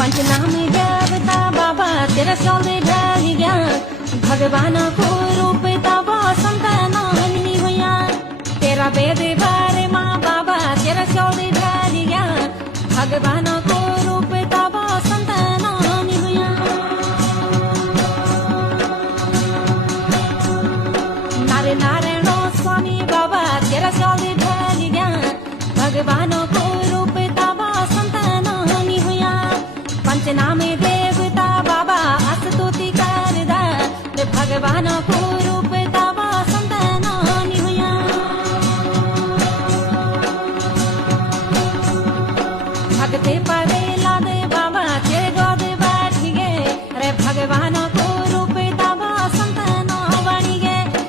पंचनामे देवता बाबा तेरा चौदह ढल गया, भगवान को रूप तब संतान नहीं हुआ। तेरा वेद बारे माँ बाबा तेरा चौदह ढल गया, भगवान को रूप तब संतान नहीं हुआ। नारायण स्वामी बाबा तेरा चौदह ढल गया, भगवान को रूप तब संतान नहीं हुआ। पंचनामे देवता बाबा स्तुति करदा भगवान को